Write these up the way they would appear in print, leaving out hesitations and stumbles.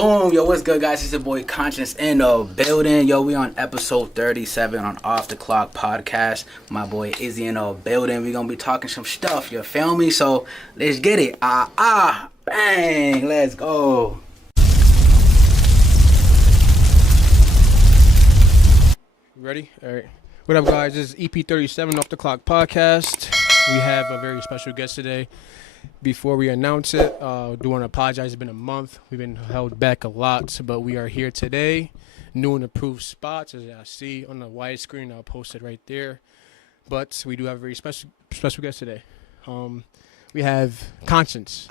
Boom, yo, what's good, guys? It's your boy Conscience in the building. Yo, we on episode 37 on Off the Clock podcast. My boy IZZY in the building. We gonna be talking some stuff, you feel me? So let's get it. Bang, let's go. Ready? All right. What up, guys? This is EP 37 Off the Clock podcast. We have a very special guest today. Before we announce it, do want to apologize. It's been a month. We've been held back a lot, but we are here today. New and improved spots, as I see on the widescreen. I'll post it right there. But we do have a very special guest today. We have Conscience.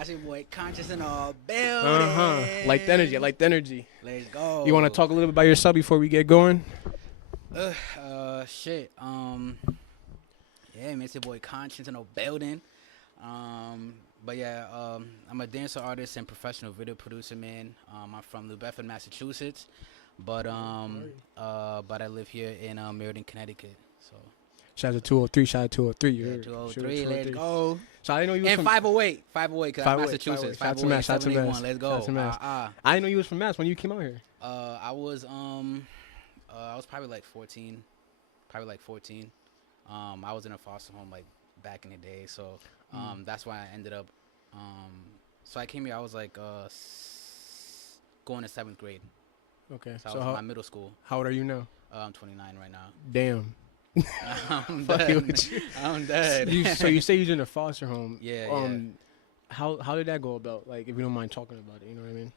It's your boy Conscience in the building. Like the energy. Let's go. You want to talk a little bit about yourself before we get going? Yeah, man, it's your boy Conscience in the building. But yeah, I'm a dancer, artist, and professional video producer, man. I'm from New Bedford, Massachusetts, but I live here in Meriden, Connecticut. So shout out to 203, shout out to 203. yeah, 203, let's go. So I didn't know you was and from 508, because I'm Massachusetts. 508, shout out to Mass. Let's go. I didn't know you was from Mass when you came out here. I was probably like 14. I was in a foster home like back in the day, so that's why I ended up. So I came here. I was like going to 7th grade. Okay, so I was in my middle school. How old are you now? I'm 29 right now. Damn. I'm dead. I'm dead. So you say you're in a foster home. Yeah. How did that go about? Like, if you don't mind talking about it, you know what I mean?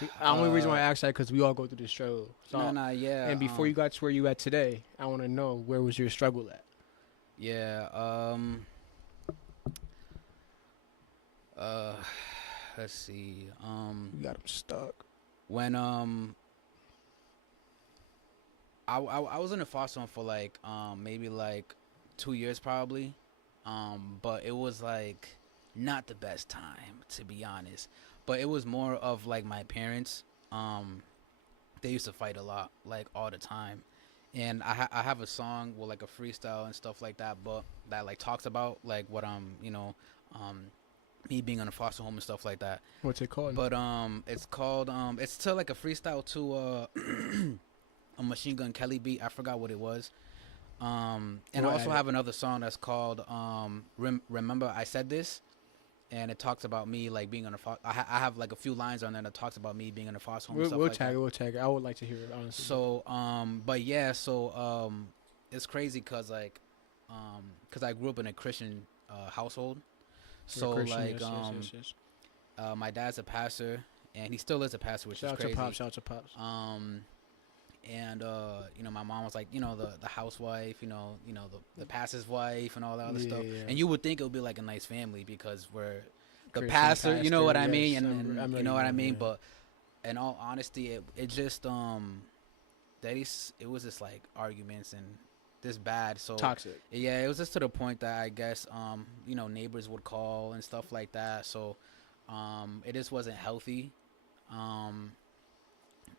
The only reason why I asked that because we all go through this struggle. So, yeah. And before you got to where you at today, I want to know, where was your struggle at? Yeah. Let's see. You got him stuck. When I was in a foster home for like maybe like 2 years probably, but it was like not the best time, to be honest. But it was more of like my parents. They used to fight a lot, like all the time. And I have a song with like a freestyle and stuff like that, but that like talks about like what me being in a foster home and stuff like that. What's it called? But it's called it's still like a freestyle to a Machine Gun Kelly beat. I forgot what it was. And I also have another song that's called Remember I Said This. And it talks about me like being on a foster. I have like a few lines on there that talks about me being in a foster home. We'll tag it. I would like to hear it, honestly. So it's crazy because like I grew up in a Christian household. So like yes. My dad's a pastor and he still is a pastor, which is crazy. Shout out to Pops. And my mom was like, the housewife, the pastor's wife and all that other stuff. Yeah. And you would think it would be like a nice family because we're the Christian pastor, you know what I mean? And you know what I mean? Yeah. But in all honesty, it just it was just like arguments and this bad. So toxic. Yeah, it was just to the point that I guess neighbors would call and stuff like that. So it just wasn't healthy.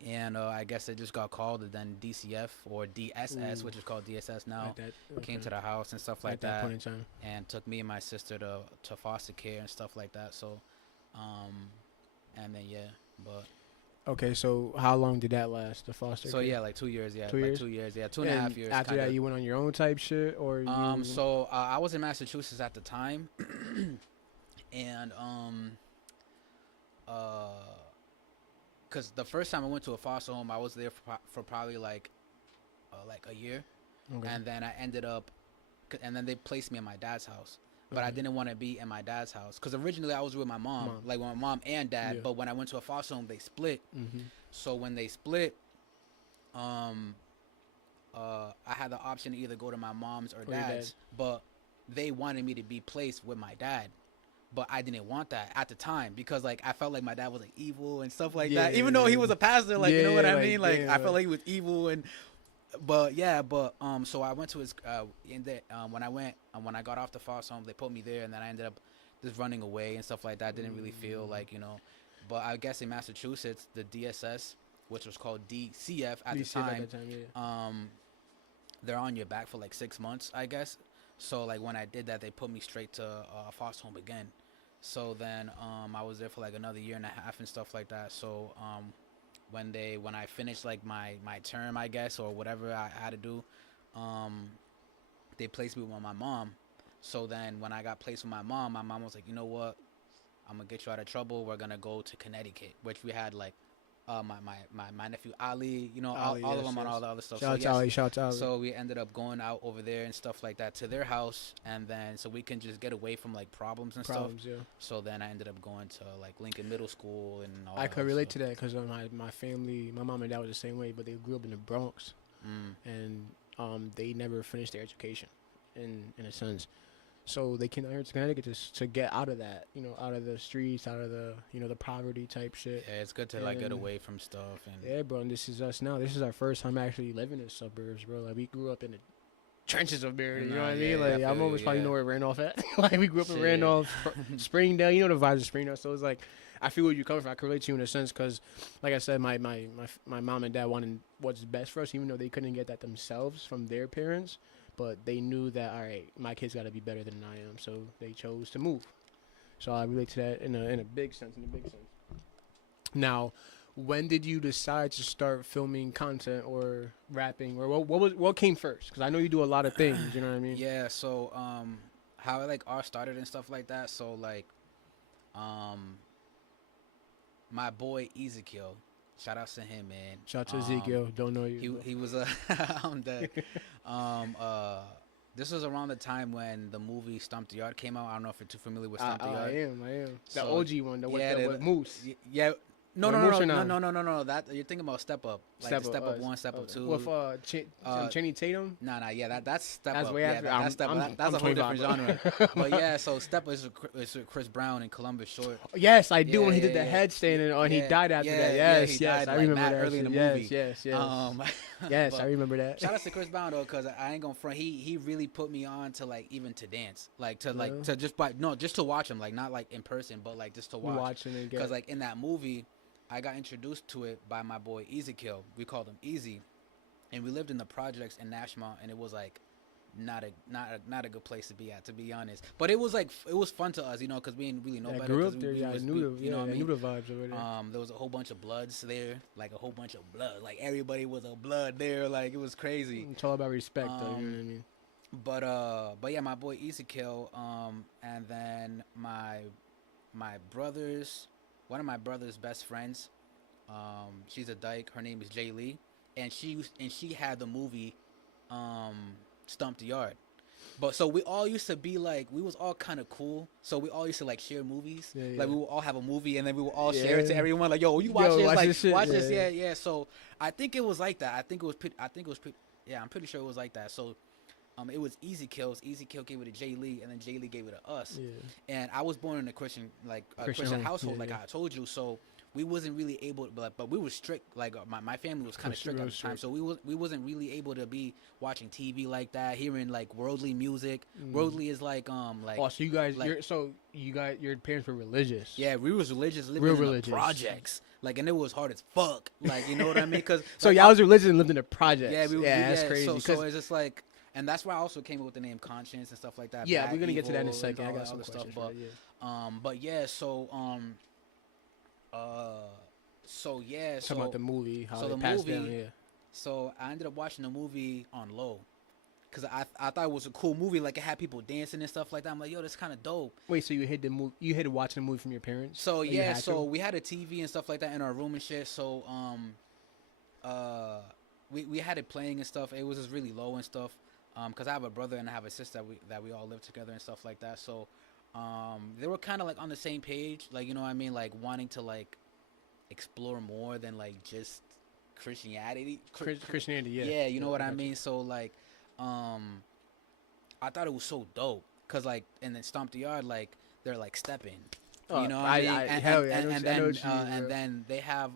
And I guess it just got called, and then DCF or DSS, which is called DSS now, came to the house and stuff like that, point in time. And took me and my sister to foster care and stuff like that. So, and then but. Okay, so how long did that last, the foster care? So yeah, like 2 years, yeah. 2 years? 2 years, yeah. 2.5 years. After that, you went on your own type shit, or you... So I was in Massachusetts at the time, and because the first time I went to a foster home, I was there for probably like a year, okay. And then I ended up, and then they placed me in my dad's house, but I didn't want to be in my dad's house because originally I was with my mom, like with my mom and dad. Yeah. But when I went to a foster home, they split. Mm-hmm. So when they split, I had the option to either go to my mom's or dad's, but they wanted me to be placed with my dad. But I didn't want that at the time because, like, I felt like my dad was, like, evil and stuff like that. Even though he was a pastor, like, you know what I mean? Like, I felt like he was evil so I went to his, when I got off the foster home, they put me there, and then I ended up just running away and stuff like that. Didn't really feel like, but I guess in Massachusetts, the DSS, which was called DCF at the time, they're on your back for, like, 6 months, I guess. So, like, when I did that, they put me straight to foster home again. So then I was there for like another year and a half and stuff like that. So when I finished like my term, I guess, or whatever I had to do, um, they placed me with my mom. So then when I got placed with my mom was like, you know what? I'm gonna get you out of trouble. We're gonna go to Connecticut, which we had like my nephew Ali, you know, Ali, all of yes, them and yes. all the other stuff. Shout So out to yes, Ali. Shout out to Ali. so we ended up going out over there and stuff like that to their house, and then so we can just get away from like problems and Problems, stuff. yeah. So then I ended up going to like Lincoln Middle School and all. I that could other relate stuff. to that because my family, my mom and dad was the same way, but they grew up in the Bronx, Mm. and they never finished their education, in a sense. So they came out here to Connecticut to get out of that, you know, out of the streets, out of the, you know, the poverty type shit. Yeah, it's good to like get And away from stuff and yeah, bro, and this is us now. This is our first time actually living in the suburbs, bro. Like we grew up in the trenches of Barry. You know Nah, what I yeah, mean? yeah, I Like I'm feel almost you, probably yeah. know where Randolph at. Like we grew up in Shit. Randolph, Springdale. You know the vibes of Springdale. So it's like I feel where you coming from. I can relate to you in a sense because, like I said, my mom and dad wanted what's best for us, even though they couldn't get that themselves from their parents. But they knew that all right, my kid's got to be better than I am, so they chose to move. So I relate to that in a big sense. In a big sense. Now, when did you decide to start filming content or rapping, or what came first? Because I know you do a lot of things. You know what I mean? yeah. So how I like art started and stuff like that. So like um my boy Ezekiel, shout outs to him, man. Shout out to Ezekiel. Don't know you. He was a I'm dead. Um uh this was around the time when the movie Stomp the Yard came out. I don't know if you're too familiar with Stomp the I Yard. am. The So, OG one, the yeah, with Moose. Yeah. No, With no, no, Moose no, or no, not? no, no, no, no. That you're thinking about Step Up, like the Step Up 1, Step Up 2. With Channing Tatum. Nah, yeah, that's Step That's Up. way Yeah, after. that's Step Up. That's I'm a whole different 25, genre. But yeah, so Step Up is with Chris Brown and Columbus Short. Yes, I do. Yeah, When he yeah, did the yeah. headstand and he Yeah, died after yeah, that. yeah, Yes, he yes, died, I like, remember mad that. early in the yes, movie. yes, yes, yes. But I remember that. shout out to Chris Brown though, because I ain't gonna front. He really put me on to like even to dance, like to just just to watch him, like not like in person, but like just to You watch. watching it Because again. like in that movie, I got introduced to it by my boy Ezekiel. We called him Easy, and we lived in the projects in Nashville, and it was like not a good place to be at, to be honest. But it was like it was fun to us, you know, because we didn't really know I better. grew 'Cause up there. we Yeah, I was- knew we- the you know what I I knew mean? the vibes over there. There was a whole bunch of bloods there, like a whole bunch of blood. Like everybody was a blood there. Like it was crazy. It's all about respect, though. You know what I mean? But yeah, my boy Ezekiel, and then my brother's one of my brother's best friends, she's a dyke. Her name is Jay Lee, and she had the movie, Stomp the Yard. But so we all used to be like, we was all kind of cool. So we all used to like share movies. Yeah, Like we yeah. would all have a movie, and then we would all share it to Yeah. everyone. Like, yo, you watch Yo, this? watch Like, this shit. watch Yeah, this? yeah. Yeah. So I think it was like that. I think it was pretty. Yeah, I'm pretty sure it was like that. So, it was Ezekiel's. Ezekiel gave it to Jay Lee, and then Jay Lee gave it to us. Yeah. And I was born in a Christian Christian Christian home. household, Yeah, like yeah. I told you. So we wasn't really able, but we were strict. Like my family was kind of strict at real the time, strict. so we wasn't really able to be watching TV like that, hearing like worldly music. Worldly is like Oh, so you guys, like- your parents were religious. yeah, we was religious, living Real in religious. the projects, like, and it was hard as fuck. Like, you know what I mean? Cause So like, y'all was religious and lived in the projects. yeah, That's crazy. So 'cause- it's just like, and that's why I also came up with the name Conscience and stuff like that. yeah, Bad, we're gonna get to that in a evil, second. and I all got that some other stuff, questions. For that, but yeah, so yeah, Talking about the movie, how so they the passed down. movie- Yeah. so I ended up watching the movie on low, cause I thought it was a cool movie, like it had people dancing and stuff like that. I'm like, yo, this kind of dope. Wait, so you hid the movie? You hid watching the movie from your parents? So Or you yeah, had so to? we had a TV and stuff like that in our room and shit. So we had it playing and stuff. It was just really low and stuff. Cause I have a brother and I have a sister that we all live together and stuff like that. So they were kind of like on the same page, like, you know what I mean, like wanting to like explore more than like just Christianity. Christianity. Yeah. Yeah, you know what I got you. mean. So like, I thought it was so dope, cause like, and then Stomp the Yard, like they're like stepping. Oh, You know what I mean? hell yeah, I know what you mean, And bro. then they have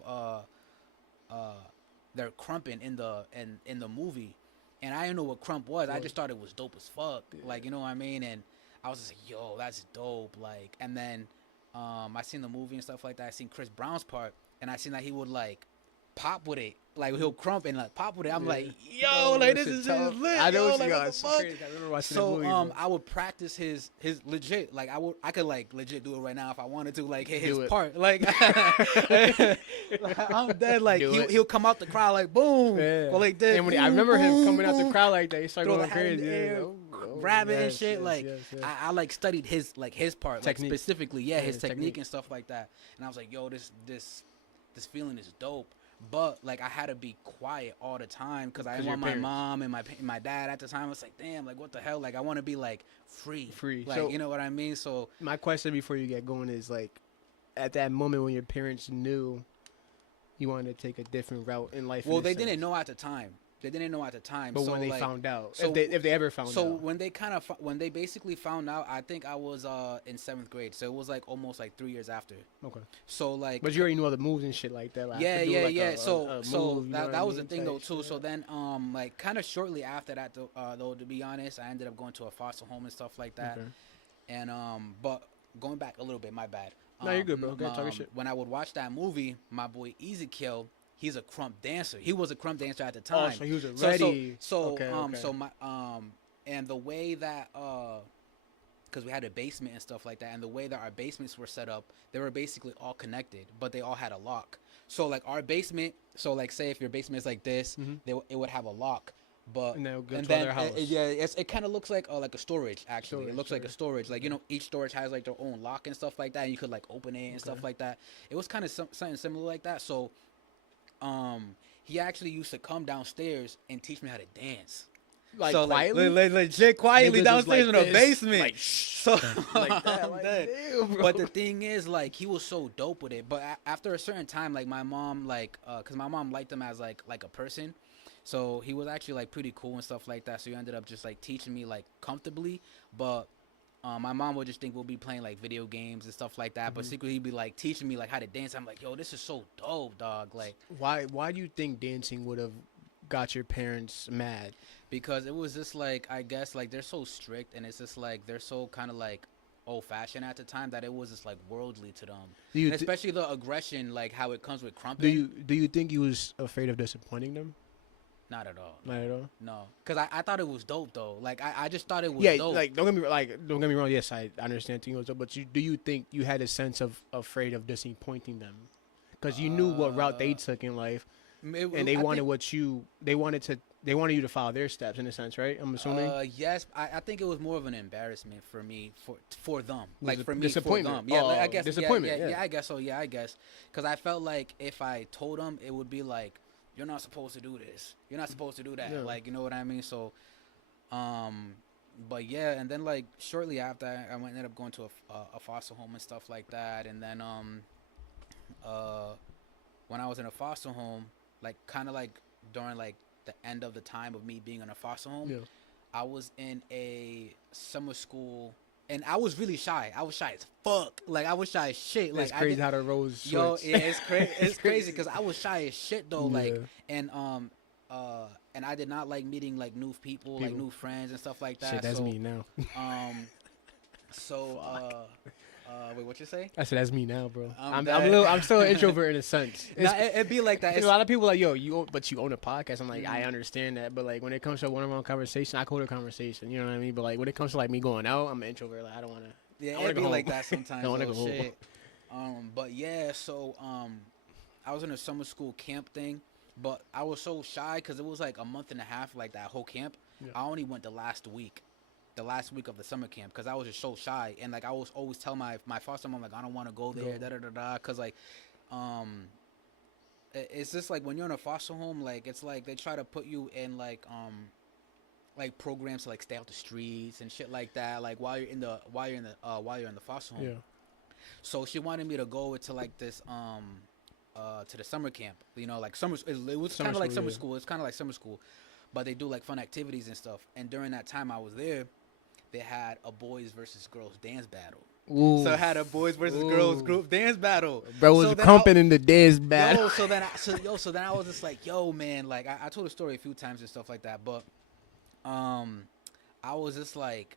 they're crumping in the movie, and I didn't know what crump was. I just thought it was dope as fuck. Like, you know what I mean? And I was just like, yo, that's dope. Like, and then I seen the movie and stuff like that. I seen Chris Brown's part, and I seen that he would like pop with it. Like he'll crump and like pop with it. I'm like, yo, yo, like this is tough. lit. I know yo, what like, you what got. the fuck? Crazy. I remember watching the movie, bro. I would practice his legit. Like I could like legit do it right now if I wanted to. Like hit his Do it. part. Like I'm dead. Like he'll come out the crowd like boom. Yeah. Go like this. And when I remember him coming out the crowd like that, he started Throw going the hat in crazy. the air, Oh, grab it and yes, shit. yes, Like yes. I like studied his part Technique. like specifically. Yeah, his his technique technique. and stuff like that. And I was like, yo, this feeling is dope. But like I had to be quiet all the time because I didn't want my mom and my dad at the time. I was like, damn, like what the hell? Like I want to be like free. Like So, you know what I mean? So my question before you get going is like, at that moment when your parents knew you wanted to take a different route in life. Well, they didn't know at the time. They didn't know at the time. But so, when they like, found out, so, if they ever found out. So when they basically found out, I think I was in 7th grade. So it was like almost like 3 years after. Okay. So like. But you already know all the moves and shit like that. Like, Yeah. So that was the thing though too. So then like kind of shortly after that though, to be honest, I ended up going to a foster home and stuff like that. Okay. And but going back a little bit, my bad. No, you're good, bro. Go ahead, talk your shit. When I would watch that movie, my boy IZZY, he's a crump dancer. He was a crump dancer at the time. Oh, so he was already. Okay. So my and the way that because we had a basement and stuff like that, and the way that our basements were set up, they were basically all connected, but they all had a lock. So like our basement, so like say if your basement is like this, it would have a lock. But And they'll go to then their house. it kind of looks like a storage actually. It looks like a Storage. storage. Like you know, each storage has like their own lock and stuff like that. And you could like open it and stuff like that. It was kind of something similar like that. So, he actually used to come downstairs and teach me how to dance. Like so quietly, like legit quietly Niggas downstairs like in the this, basement. like, so like that, I'm like, dead. damn, bro. But the thing is, like, he was so dope with it. But after a certain time, like my mom, like, cause my mom liked him as like a person. So he was actually like pretty cool and stuff like that. So he ended up just like teaching me like comfortably. But my mom would just think we'll be playing like video games and stuff like that. But secretly he'd be like teaching me like how to dance. I'm like, yo, this is so dope, dog. Like, why do you think dancing would have got your parents mad? Because it was just like, I guess like they're so strict and it's just like they're so kind of like old fashioned at the time that it was just like worldly to them. And especially the aggression, like how it comes with crumping. Do you think you was afraid of disappointing them? Not at all. Not at all. No, because I thought it was dope though. Like I just thought it was dope. Like don't get me wrong. Yes, I understand things was dope, but do you think you had a sense of afraid of disappointing them? Because you knew what route they took in life, and they wanted you to follow their steps in a sense, right? I'm assuming. Yes, I think it was more of an embarrassment for me for them, like for me disappointment. For them. Yeah, like, I guess disappointment. Yeah, I guess so. Yeah, I guess because I felt like if I told them, it would be like, you're not supposed to do this. You're not supposed to do that. Yeah. Like, you know what I mean? So, but yeah, and then like shortly after, I ended up going to a foster home and stuff like that. And then, when I was in a foster home, like kind of like during like the end of the time of me being in a foster home, I was in a summer school. And I was really shy. I was shy as fuck. Like I was shy as shit. Like it's crazy how the rose. Yo, yeah, it's crazy. It's crazy because I was shy as shit though. Yeah. Like and I did not like meeting like new people, like new friends and stuff like that. Shit, that's me now. Wait, what you say? I said that's me now, bro. I'm still an introvert in a sense. It'd be like that. A lot of people like, yo, you own a podcast. I'm like, I understand that, but like when it comes to a one-on-one conversation, I hold a conversation. You know what I mean? But like when it comes to like me going out, I'm an introvert. Like I don't want to. Yeah, it'd be like that sometimes. I want to go shit. But yeah, so I was in a summer school camp thing, but I was so shy because it was like a month and a half, like that whole camp. Yeah. I only went the last week of the summer camp because I was just so shy, and like I was always tell my foster mom like I don't want to go there, because like it's just like when you're in a foster home, like it's like they try to put you in like programs to like stay out the streets and shit like that, like while you're in the foster home. Yeah. So she wanted me to go to like this to the summer camp, you know, like it was kind of like summer school. It's kind of like summer school, but they do like fun activities and stuff. And during that time I was there, they had a boys versus girls dance battle. Ooh. So I had a boys versus girls group dance battle. Bro was crumping in the dance battle. So then I was just like, yo, man, like I told the story a few times and stuff like that, but I was just like,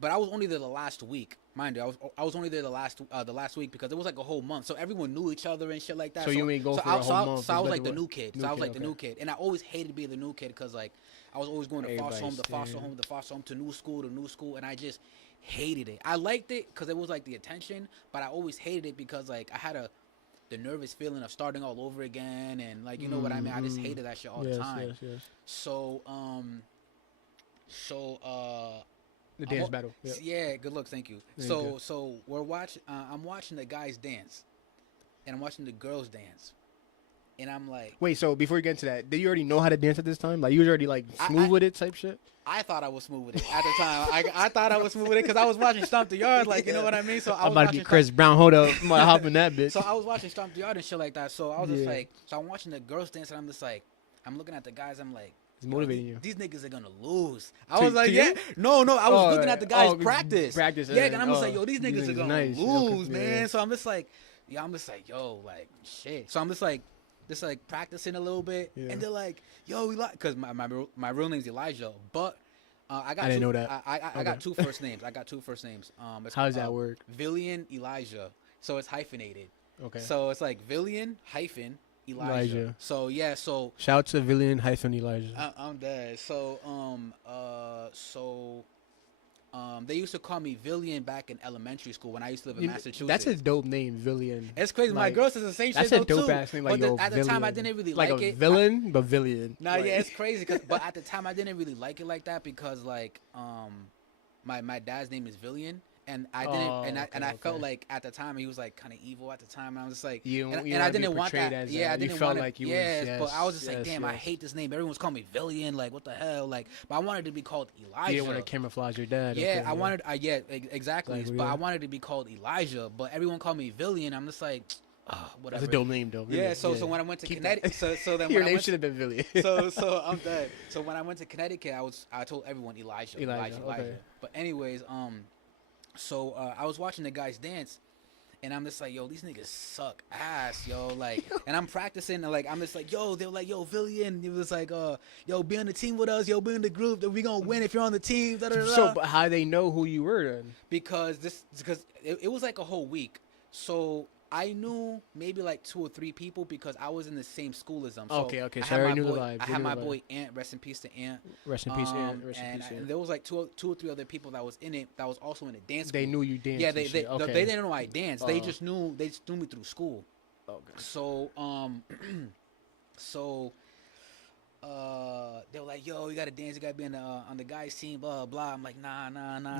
but I was only there the last week. Mind you, I was only there the last week because it was like a whole month, so everyone knew each other and shit like that. So you ain't go for a whole month. So I was like the new kid. So I was like the new kid, and I always hated being the new kid because like I was always going to foster home to new school, and I just hated it. I liked it because it was like the attention, but I always hated it because like I had the nervous feeling of starting all over again, and like you know what I mean. I just hated that shit all the time. Yes. So the dance battle. Yep. Yeah, good looks, thank you. So we're watching. I'm watching the guys dance, and I'm watching the girls dance, and I'm like, wait. So before you get into that, did you already know how to dance at this time? Like you was already like smooth with it, type shit. I thought I was smooth with it at the time. I thought I was smooth with it because I was watching Stomp the Yard, like you know what I mean. So I was about to get Chris Brown. Hold up, I'm gonna hop in that bitch. So I was watching Stomp the Yard and shit like that. So I was just like, so I'm watching the girls dance, and I'm just like, I'm looking at the guys. I'm like. It's motivating you. These niggas are gonna lose. I was like, yeah, no. I was looking at the guys practice. Yeah, and I'm just like, yo, these niggas are gonna lose, man. So I'm just like, yo, like shit. So I'm just like practicing a little bit, and they're like, yo, because my real name's Elijah, but I didn't know that. I got two first names. How does that work? Villian Elijah. So it's hyphenated. Okay. So it's like Villian hyphen. Elijah. So yeah, so shout out to Villian hyphen Elijah. I'm dead. So they used to call me Villian back in elementary school when I used to live in Massachusetts. That's a dope name, Villian. It's crazy. Like, my girl says the same shit. That's a dope ass name. Like, but at the time I didn't really like it. Villain, but Villian. Nah, yeah, it's crazy. But at the time I didn't really like it like that because like my dad's name is Villian. And I didn't, I felt like at the time he was like kind of evil at the time, and I was just like, and I didn't want that. I didn't want it. Yes, but I was just like, damn, I hate this name. Everyone's calling me Villian, like what the hell, like. But I wanted to be called Elijah. You didn't want to camouflage your dad. Yeah, I wanted, exactly. Like, but I wanted to be called Elijah, but everyone called me Villian. I'm just like, whatever. That's a dope name, though. Yeah. So when I went to Connecticut, so then your name should have been Villian. so I'm dead. So when I went to Connecticut, I told everyone Elijah. Okay. But anyways, So I was watching the guys dance, and I'm just like, yo, these niggas suck ass, yo. Like, and I'm practicing, and like, I'm just like, yo, they're like, yo, Villian. It was like, yo, be on the team with us, yo, be in the group. That we gonna win if you're on the team. Da, da, da. So, but how they know who you were then? Because it was like a whole week. So I knew maybe like 2 or 3 people because I was in the same school as them. So okay. So I already knew the vibe. I had my boy Ant. Rest in peace to Ant. Rest in peace, Ant. And there was like two or three other people that was in it that was also in the dance. They knew you danced. Yeah, they didn't know I danced. They just knew me through school. Okay. So they were like, yo, you gotta dance, you gotta be on the guys team, blah blah. I'm like, nah,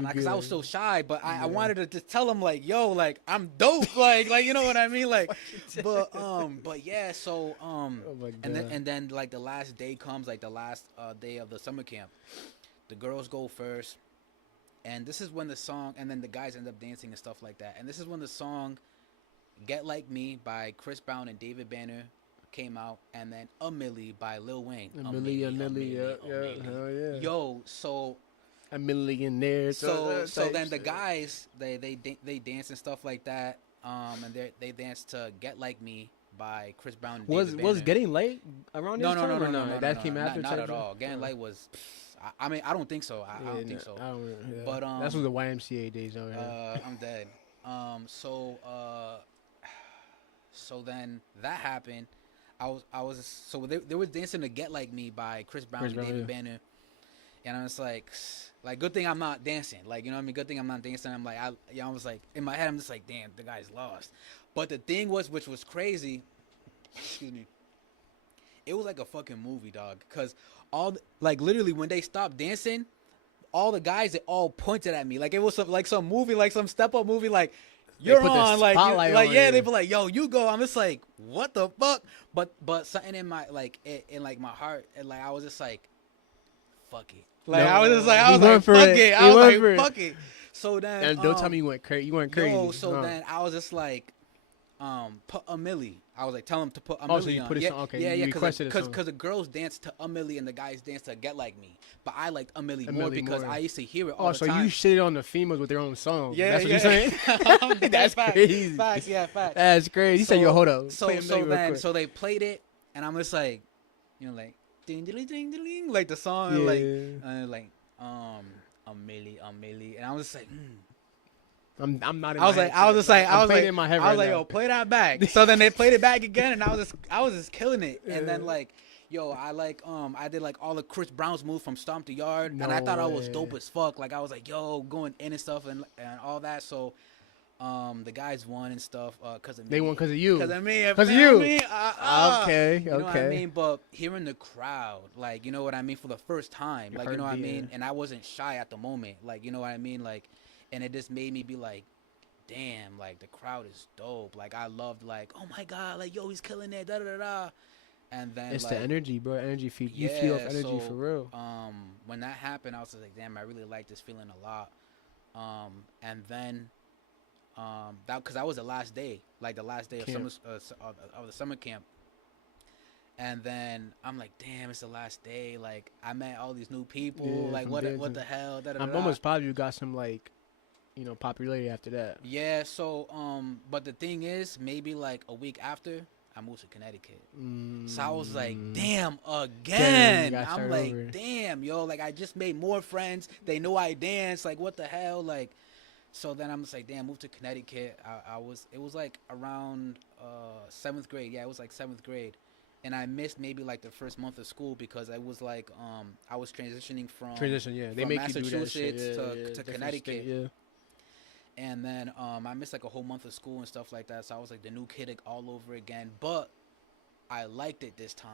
because I was so shy, but I wanted to just tell them like, yo, like I'm dope, like you know what I mean, like, but yeah, so and then like the last day comes, like the last day of the summer camp, the girls go first, and this is when the song, and then the guys end up dancing and stuff like that, and this is when the song "Get Like Me" by Chris Brown and David Banner came out, and then "A Milli" by Lil Wayne. A Milli, hell yeah. Yo, so a millionaire. So then the guys they dance and stuff like that. And they dance to "Get Like Me" by Chris Brown. And David Banner. Was Getting Light around this time? No, that came after. Not at all. Getting Light was. I mean, I don't think so. I don't think so. But that was the YMCA days. I'm dead. So then that happened. I was so they were dancing to "Get Like Me" by Chris Brown and David Banner, and I was like, good thing I'm not dancing, like, you know what I mean, good thing I'm not dancing. I'm like, I was like, in my head, I'm just like, damn, the guy's lost. But the thing was, which was crazy, excuse me, it was like a fucking movie, dog, because like literally when they stopped dancing, all the guys, they all pointed at me like it was some movie, like some Step Up movie, like. You're on, like yeah, they be like, yo, you go. I'm just like, what the fuck? But something in my in my heart, and like I was just like, fuck it. Like I was like, fuck it. So then, and don't tell me you went crazy. You went crazy. Yo, so then I was just like, put "A Milli." I was like, tell him to put "A Milli" so you on. put it on. Okay, yeah, because the girls dance to "A Milli" and the guys dance to "Get Like Me." But I liked "A Milli" more because I used to hear it all the time. Oh, so you shitted on the females with their own song. Yeah, that's what you're saying? That's crazy. Facts. That's crazy. You said, yo, hold up. So they played it, and I'm just like, you know, like ding ding ding ding, like the song, like "A and I was just like, I'm not. In I was my like, head I yet, was just but like, I'm I was playing like, it in my head I was right like, now. yo, play that back. So then they played it back again, and I was just killing it. And then Yeah. like, yo, I did like all the Chris Brown's moves from Stomp the Yard, No and I thought I was way. dope as fuck. Like I was like, yo, going in and stuff and all that. So, the guys won and stuff, cause of me. They won because of you. Cause of me. Because of you know you. what I mean? Okay. You know what I Okay. mean? But hearing the crowd, like, you know what I mean, for the first time, You like, you know what I heard the, mean? And I wasn't shy at the moment, like, you know what I mean? Like, and it just made me be like, damn, like, the crowd is dope. Like, I loved, like, oh my God, like, yo, he's killing it, da da da da. And then, It's like, the energy, bro. Energy feed. yeah, You feed off energy so, for real. when that happened, I was just like, damn, I really like this feeling a lot. And then, that was the last day, like, the last day of Camp. of the summer camp. And then I'm like, damn, it's the last day. Like, I met all these new people. Yeah, like, from what dancing. the hell? Da, da, da, I'm da. almost positive you got some like, popularity after that. Yeah. So, but the thing is, maybe like a week after, I moved to Connecticut. So I was like, damn, Damn, you again. gotta I'm start like, over. damn, yo. Like, I just made more friends. They know I dance. Like, what the hell? Like, so then I'm just like, damn, moved to Connecticut. It was like around 7th grade. Yeah, it was like 7th grade. And I missed maybe like the first month of school because I was like, I was transitioning from Yeah. They from make you do that shit. Massachusetts Yeah, to different Connecticut. state, yeah. And then I missed like a whole month of school and stuff like that. So I was like the new kid, like, all over again. But I liked it this time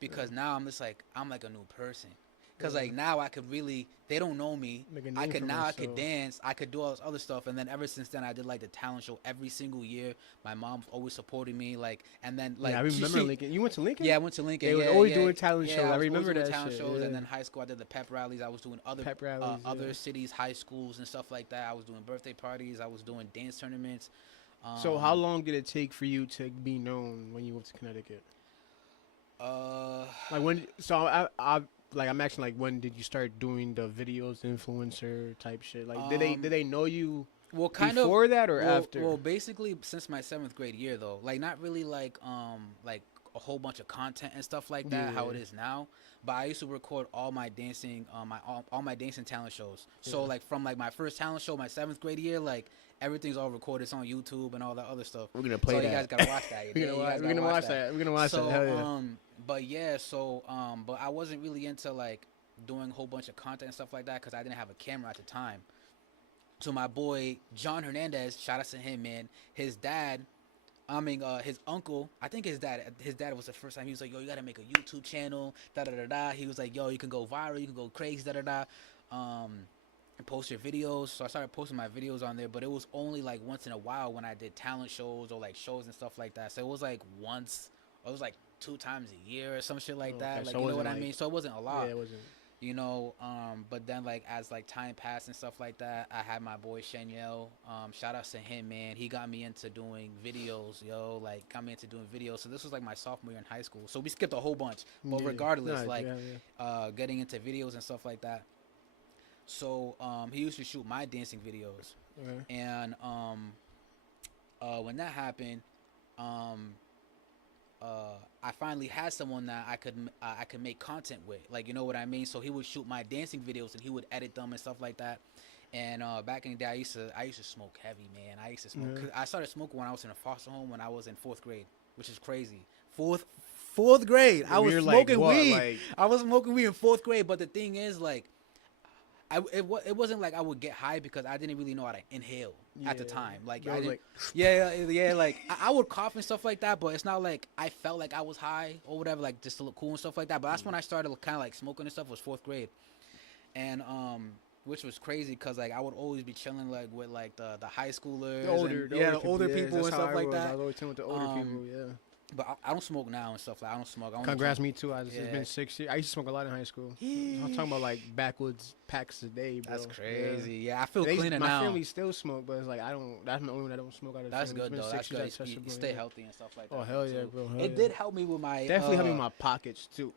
because now I'm just like, I'm like a new person. Because like now I could really, they don't know me. Make a name I could for now, I could myself. dance, I could do all this other stuff. And then ever since then, I did like the talent show every single year. My mom's always supporting me. Like, and then like, Yeah, I remember Lincoln. You went to Lincoln? Yeah, I went to Lincoln. They yeah, were always yeah, doing talent yeah, shows. I was always remember doing that talent shit. shows. Yeah. And then high school, I did the pep rallies. I was doing other Pep rallies, other yeah. cities, high schools and stuff like that. I was doing birthday parties. I was doing dance tournaments. So how long did it take for you to be known when you moved to Connecticut? Like when? So I'm asking, like, when did you start doing the videos, influencer type shit? Like, did they know you? Well, kind before of that or after? Well, basically since my 7th grade year though, like not really like a whole bunch of content and stuff like that, how it is now. But I used to record all my dancing, all my dancing talent shows. So like from like my first talent show, my 7th grade year, like everything's all recorded. It's on YouTube and all that other stuff. We're gonna play so that. you guys gotta watch that. We're gonna watch that. We're gonna watch so, that. Hell yeah. But yeah, so but I wasn't really into like doing a whole bunch of content and stuff like that because I didn't have a camera at the time. So my boy John Hernandez, shout out to him, man. His dad, his uncle, I think his dad was the first time he was like, yo, you gotta make a YouTube channel, da da da da. He was like, yo, you can go viral, you can go crazy, da da da. And post your videos. So I started posting my videos on there, but it was only like once in a while when I did talent shows or like shows and stuff like that. So it was like once, or it was like 2 times a year or some shit like that. Like, so you know what like, I mean? So it wasn't a lot. Yeah, it wasn't. You know, but then like as like time passed and stuff like that, I had my boy Shaniel. Shout out to him, man. He got me into doing videos, yo. Like got me into doing videos. So this was like my sophomore year in high school. So we skipped a whole bunch, but regardless, getting into videos and stuff like that. So he used to shoot my dancing videos, and when that happened, I finally had someone that I could make content with, like, you know what I mean. So he would shoot my dancing videos and he would edit them and stuff like that. And back in the day, I used to smoke heavy, man. I used to smoke. Cause I started smoking when I was in a foster home when I was in 4th grade, which is crazy. Fourth grade, I was smoking weed. Like, I was smoking weed in 4th grade. But the thing is, like, it wasn't like I would get high because I didn't really know how to inhale at the time. Like, I didn't, like I would cough and stuff like that, but it's not like I felt like I was high or whatever, like just to look cool and stuff like that. But that's when I started kind of like smoking and stuff, was 4th grade. And which was crazy because like I would always be chilling like with like the high schoolers, the older people and stuff like that. I was always chilling with the older people, yeah. But I don't smoke now and stuff. Like, I don't smoke. Congrats, me too. It's been 6 years. I used to smoke a lot in high school. I'm talking about like backwoods packs a day, bro. That's crazy. Yeah, I feel cleaner now. My family still smoke, but it's like that's the only one that don't smoke out of the That's family. good though. That's good. You stay healthy and stuff like that. Oh hell yeah, bro. It did help me with my definitely helped me with my pockets too.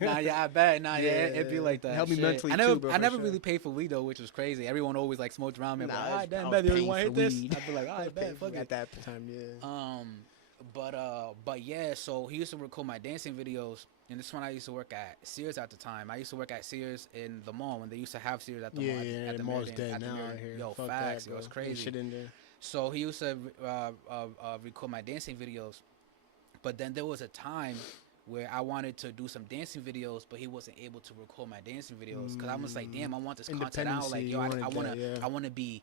I bet. It'd be like that. Help me mentally too, bro. I never really paid for weed though, which was crazy. Everyone always like smoked around me. I bet you want to hit this? I'd be like, I bet. Fuck it. At that time, yeah. But yeah, so he used to record my dancing videos, and this one I used to work at Sears at the time. I used to work at Sears in the mall when they used to have Sears at the Yeah, mall yeah. at The the mall's Meridian dead now out here. Yo, Fuck facts, that, yo, bro. it's Ain't crazy. shit in there. So he used to record my dancing videos, but then there was a time where I wanted to do some dancing videos, but he wasn't able to record my dancing videos because I was like, damn, I want this content out. Like, Independency, yo, you wanted that, I yeah. want to be,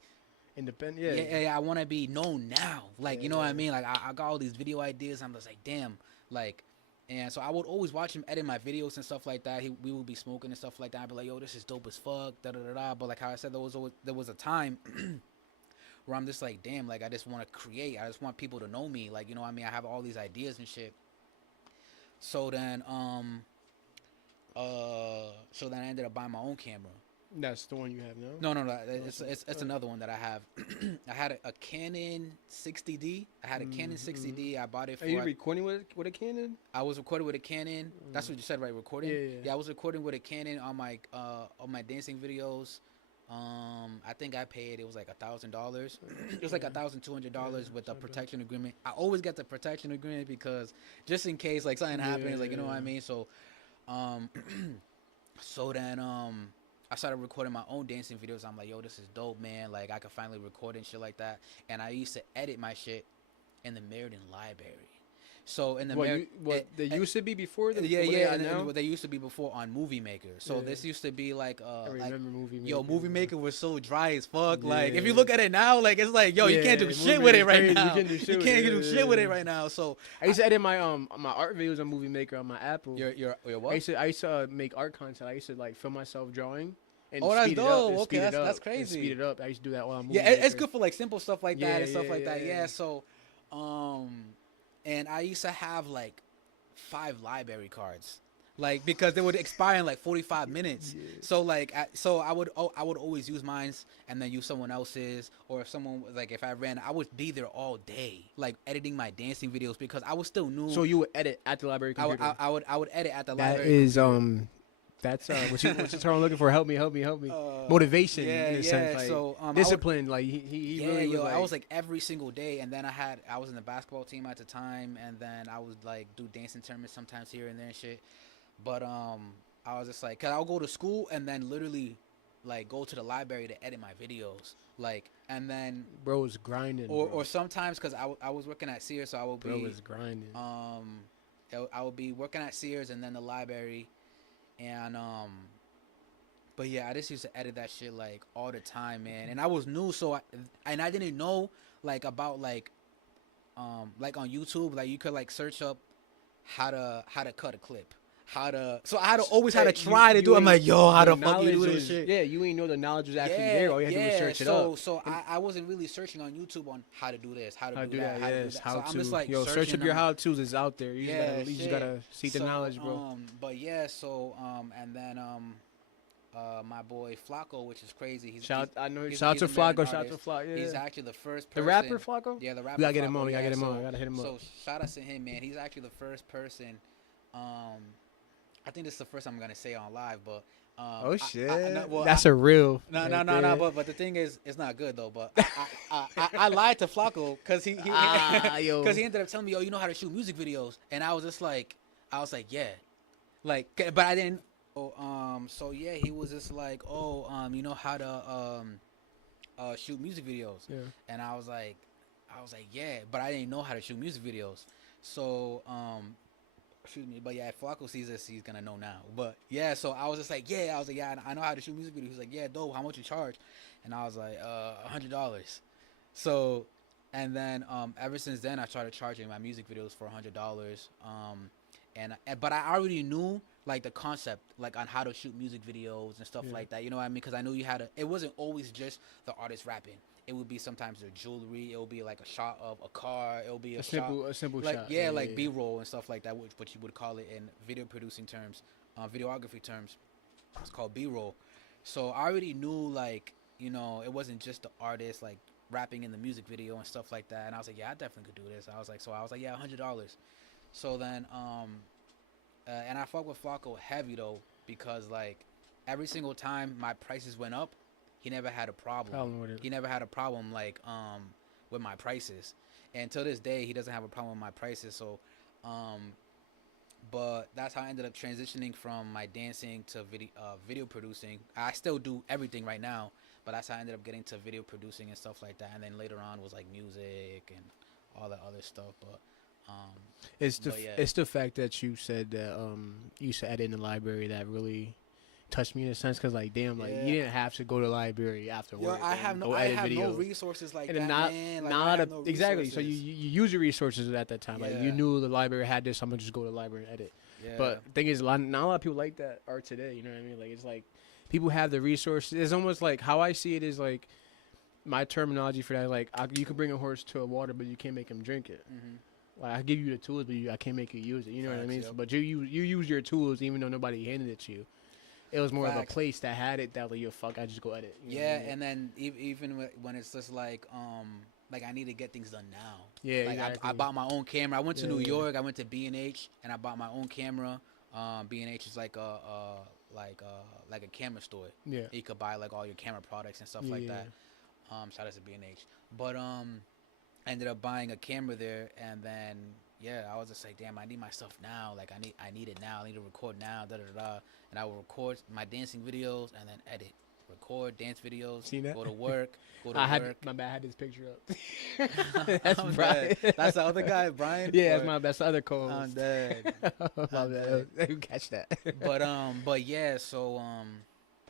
Independent, yeah, yeah. yeah, yeah, I want to be known now. Like, Yeah, you know what I yeah. mean? Like, I got all these video ideas. I'm just like, damn, like, and so I would always watch him edit my videos and stuff like that. We would be smoking and stuff like that. I'd be like, yo, this is dope as fuck, da da da da. But like how I said, there was a time where I'm just like, damn, like I just want to create. I just want people to know me. Like, you know what I mean? I have all these ideas and shit. So then, so then I ended up buying my own camera. That's the one you have now. No. It's another one that I have. I had a Canon 60D. I had a Canon 60D. I bought it for. Are you recording with a Canon? I was recording with a Canon. That's what you said, right? Recording. Yeah. I was recording with a Canon on my dancing videos. I think I paid, it was like $1,000. It was like $1,200 with a protection agreement. I always get the protection agreement because just in case like something happens, like you know what I mean. So, so then I started recording my own dancing videos. I'm like, yo, this is dope, man. Like I could finally record and shit like that. And I used to edit my shit in the Meriden library. So in the they used to be before the and they used to be before on Movie Maker. So this used to be like I remember Movie Maker. Yo, Movie Maker was so dry as fuck. Yeah. Like if you look at it now, like it's like yo, you can't do shit with it right now. You can't do shit with it right now. So I used to edit my my art videos on Movie Maker on my Apple. Your what? I used to make art content. I used to like film myself drawing. And that's speed dope. It up, okay, that's crazy. Speed it up. I used to do that while I'm. Yeah, it's good for like simple stuff like that and stuff like that. Yeah. So, and I used to have like 5 library cards, like because they would expire in like 45 minutes. Yeah. So like, I would always use mines and then use someone else's, or if someone like if I ran, I would be there all day, like editing my dancing videos because I was still new. So you would edit at the library computer. I would edit at the that library. That is That's what's the term I'm looking for? Help me. Motivation, in a sense, like so discipline. Like he really was. Like, I was like every single day, and then I was in the basketball team at the time, and then I would like do dancing tournaments sometimes here and there and shit. But I was just like, cause I'll go to school and then literally like go to the library to edit my videos, like, and then bro was grinding. Or sometimes cause I was working at Sears, so I would be. Bro was grinding. I would be working at Sears and then the library. And but yeah, I just used to edit that shit like all the time, man. And I was new, so I didn't know like about like on YouTube, like you could like search up how to cut a clip, so I had to always had to try to do it. I'm like, yo, how the fuck you do this shit? Yeah, you ain't know the knowledge was actually there. All you had to do was search it up. So I wasn't really searching on YouTube on how to do this, how to do that, how so to. I'm just like, yo, search up your how tos is out there. You just gotta seek the knowledge, bro. But yeah, so and then my boy Flacco, which is crazy. Shout out to Flacco. Shout out to Flacco. Yeah. He's actually the first person. The rapper Flacco. Yeah, the rapper. We gotta get him Flacco, on. We gotta get him on. So, We gotta hit him up. So shout out to him, man. He's actually the first person. I think this is the first time I'm gonna say on live, but oh shit, well, that's a real. No. But the thing is, it's not good though. But I lied to Flacco because he ended up telling me, "Oh, you know how to shoot music videos," and I was yeah, like, but I didn't. So yeah, he was just like, you know how to shoot music videos, yeah, and I was like, yeah, but I didn't know how to shoot music videos, so Excuse me, but yeah, if Flacco sees this, he's gonna know now. But yeah, so I was just like, yeah, I know how to shoot music videos. He's like, yeah, dope. How much you charge? And I was like, $100. So, and then ever since then, I started charging my music videos for $100. But I already knew like the concept, like on how to shoot music videos and stuff like that. You know what I mean? Because I knew you had to. It wasn't always just the artist rapping. It would be sometimes their jewelry. It would be like a shot of a car. It would be a simple like, shot. Yeah, like B-roll and stuff like that, which you would call it in video producing terms, videography terms. It's called B-roll. So I already knew, like, you know, it wasn't just the artist like rapping in the music video and stuff like that. And I was like, yeah, I definitely could do this. I was like, yeah, $100. So then, and I fuck with Flacco heavy though, because like every single time my prices went up, he never had a problem. With it. He never had a problem like with my prices. And till this day, he doesn't have a problem with my prices. So, but that's how I ended up transitioning from my dancing to video producing. I still do everything right now, but that's how I ended up getting to video producing and stuff like that. And then later on was like music and all that other stuff. But yeah. It's the fact that you said that you used to edit in the library that really touched me in a sense, because like damn, like you didn't have to go to the library after work. I have no resources like and that, not, man. Like, not I a, have no exactly. resources. So you use your resources at that time. Like you knew the library had this, I'm gonna just go to the library and edit. Yeah. But the thing is, not a lot of people like that are today. You know what I mean? Like it's like people have the resources. It's almost like how I see it is like my terminology for that. Is like you can bring a horse to a water, but you can't make him drink it. Mm-hmm. Like I give you the tools, but I can't make you use it. You know what I mean? Yep. But you use your tools even though nobody handed it to you. It was more of a place that had it that like, yo, fuck, I just go edit. You know what I mean? And then even when it's just like I need to get things done now. Yeah, like exactly. I bought my own camera. I went to New York. I went to B&H and I bought my own camera. B&H is like a camera store. Yeah, you could buy like all your camera products and stuff like that. Shout out to B&H. But I ended up buying a camera there, and then I was just like, damn, I need my stuff now. Like I need it now. I need to record now. Da da da. And I will record my dancing videos and then edit, record dance videos. See that? Go to work. My bad. I had this picture up. That's I'm Brian. dead. That's the other guy, Brian. Yeah, that's the other co-host. I'm dead. My bad. You catch that. but yeah. So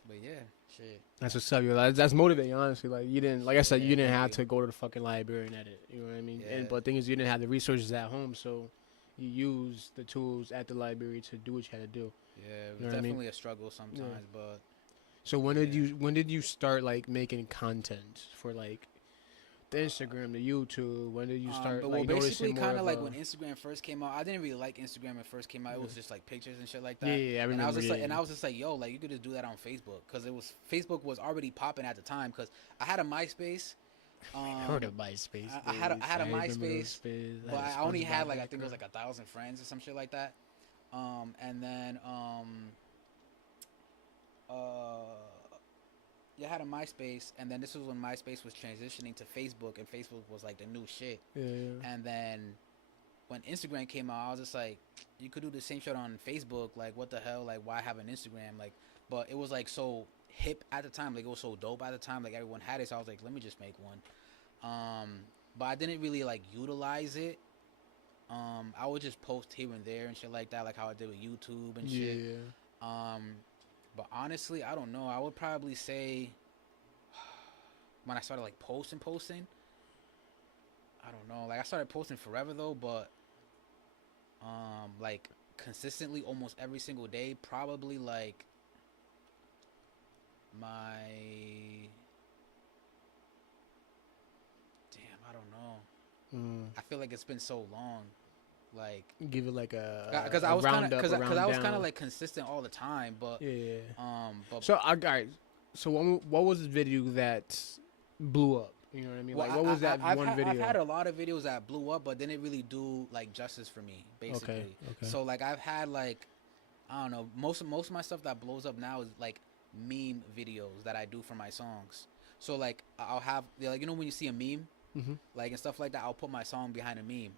but yeah. Shit. That's what's up, yo. That's motivating, honestly. Like you didn't, like I said, you didn't have to go to the fucking library and edit. You know what I mean? Yeah. But the thing is, you didn't have the resources at home, so you use the tools at the library to do what you had to do. Yeah, it was you know definitely a struggle sometimes, but. So when did you start like making content for like the Instagram, the YouTube? When did you start like basically noticing more kind of like a... when Instagram first came out? I didn't really like Instagram when it first came out. It was just like pictures and shit like that. Yeah, I remember. And I was just like, yo, like you could just do that on Facebook, because Facebook was already popping at the time, because I had a MySpace. Heard of MySpace. I had a MySpace, but I only had like I think it was like 1,000 friends or some shit like that. And then I had a MySpace, and then this was when MySpace was transitioning to Facebook, and Facebook was like the new shit. Yeah. And then when Instagram came out, I was just like, you could do the same shit on Facebook. Like, what the hell? Like, why have an Instagram? Like, but it was like so hip at the time. Like, it was so dope at the time. Like, everyone had it, so I was like, let me just make one. But I didn't really like utilize it. I would just post here and there and shit like that, like how I did with YouTube and shit. Yeah. But honestly, I don't know. I would probably say when I started like posting, I don't know. Like I started posting forever though, but like consistently almost every single day, probably like I don't know. I feel like it's been so long. Like give it like a because I was kind of like consistent all the time, but but so all right. So what was the video that blew up? You know what I mean? Like what was that one video? I've had a lot of videos that blew up, but didn't really do like justice for me, basically. Okay. So like I've had like I don't know, most of my stuff that blows up now is like meme videos that I do for my songs. So like I'll have like when you see a meme, like and stuff like that, I'll put my song behind a meme.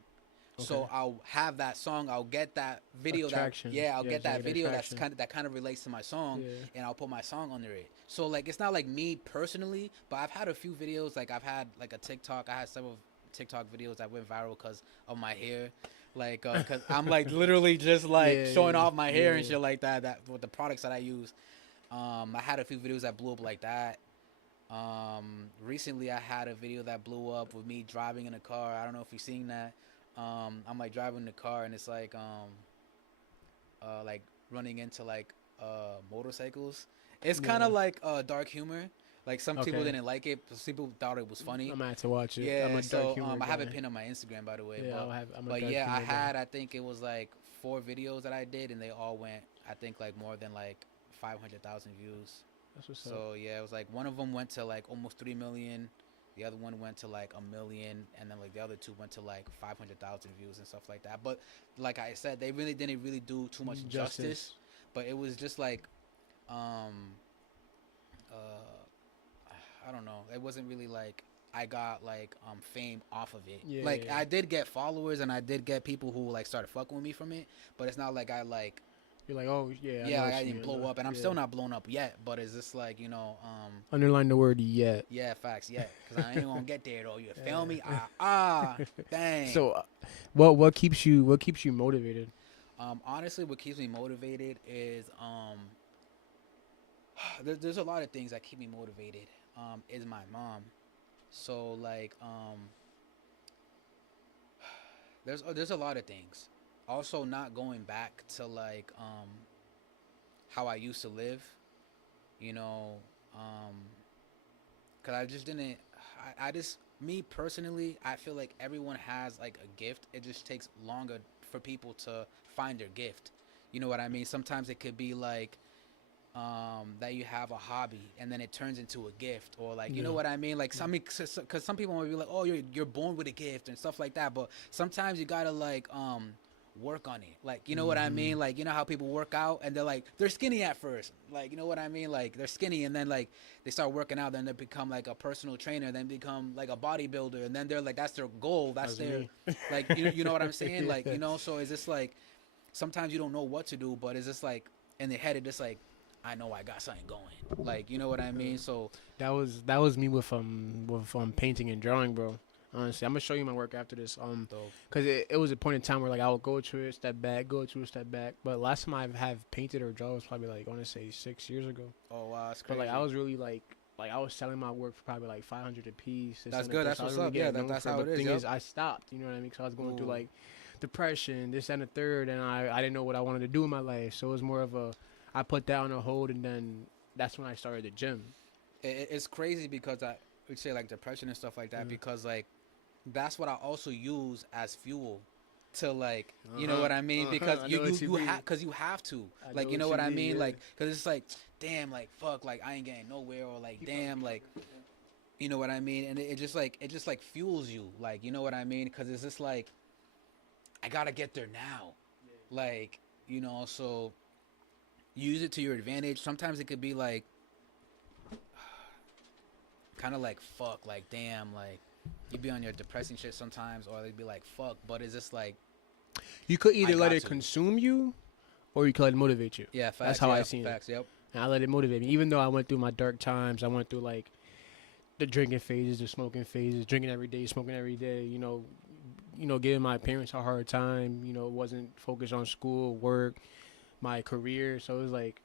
Okay. So I'll have that song. I'll get that video. I'll get that video that kind of relates to my song, and I'll put my song under it. So like it's not like me personally, but I've had a few videos. Like I've had like a TikTok. I had several TikTok videos that went viral because of my hair. Like because I'm like literally just like showing off my hair and shit like that. That with the products that I use. I had a few videos that blew up like that. Recently I had a video that blew up with me driving in a car. I don't know if you've seen that. I'm like driving the car and it's like running into like motorcycles. It's kind of like dark humor. Like some people didn't like it. Some people thought it was funny. I'm gonna have to watch it. Yeah, I'm I have it pinned on my Instagram by the way. Yeah, but I had I think it was like 4 videos that I did and they all went I think like more than like 500,000 views. That's what's so up. yeah, it was like one of them went to like almost 3 million. The other one went to like 1 million, and then like the other 2 went to like 500,000 views and stuff like that. But like I said, they really didn't do too much justice. But it was just like, I don't know. It wasn't really like I got like fame off of it. Yeah, Like yeah. I did get followers and I did get people who like started fucking with me from it, but it's not like I like You're like, oh yeah, I know yeah, like, what I you didn't mean. blow up and I'm Yeah. still not blown up yet, but it's just like, Underline the word yet. yeah, facts, yeah, cuz I ain't going to get there though. You feel me? Yeah. Dang. So, what keeps you motivated? Honestly, what keeps me motivated is there's a lot of things that keep me motivated. Is my mom. So like there's a lot of things. Also, not going back to like how I used to live, you know, um, cause I just didn't. I just me personally, I feel like everyone has like a gift. It just takes longer for people to find their gift. You know what I mean? Sometimes it could be like that you have a hobby and then it turns into a gift, or like you Yeah. know what I mean, like some, because some people might be like, oh, you're born with a gift and stuff like that, but sometimes you gotta like work on it, like you know what I Mm-hmm. mean, like you know how people work out and they're like they're skinny at first, like you know what I mean, like they're skinny and then like they start working out, then they become like a personal trainer, then become like a bodybuilder, and then they're like that's their goal, that's That's their me. like you know what I'm saying, like Yeah. you know, so it's just like sometimes you don't know what to do, but it's just like in the head it just like I know I got something going. Like, you know what I mean? So, That was me with painting and drawing, bro. Honestly, I'm gonna show you my work after this. dope. Cause it was a point in time where like I would go to it, step back, go to it, step back. But last time I have painted or drawn was probably like I want to say 6 years ago. Oh, wow, that's But crazy. like I was really like I was selling my work for probably like 500 a piece. That's good. That's So I was what's really up. Yeah, getting known that's for it. how But it the is. thing Yep. is, I stopped. You know what I mean? Because I was going through Ooh. like depression, this and the third, and I didn't know what I wanted to do in my life. So it was more of a I put that on a hold, and then that's when I started the gym. It's crazy because I would say like depression and stuff like that, Mhm. because like that's what I also use as fuel to like you know Uh-huh. what I mean, because I know what you mean. you have to, I like know you know what what I you mean. mean, Yeah. like because it's like damn, like fuck, like I ain't getting nowhere, or like damn, like you know what I mean, and it just like fuels you, like you know what I mean, because it's just like I gotta get there now, like you know, so use it to your advantage. Sometimes it could be like kind of like fuck, like damn, like you be on your depressing shit sometimes, or they'd be like fuck, but it's just like You could I either let got it to. consume you, or you could let it motivate you. Yeah, That's facts. how I Yeah, seen it. facts. Yep. And I let it motivate me. Even though I went through my dark times, I went through like the drinking phases, the smoking phases, drinking every day, smoking every day. Giving my parents a hard time. Wasn't focused on school, work, my career. So it was like,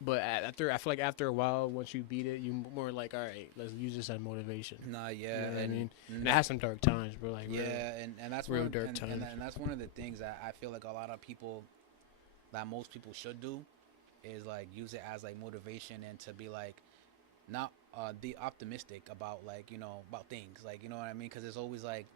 but after I feel like after a while, once you beat it, you more like, all right, let's use this as motivation. Nah, You yeah, know what I mean? And I that, had some dark times, bro. Like yeah, and that's real one, dark times. and that's one of the things that I feel like a lot of people, that most people should do, is like use it as like motivation, and to be like not be optimistic about like about things, like you know what I mean, because there's always like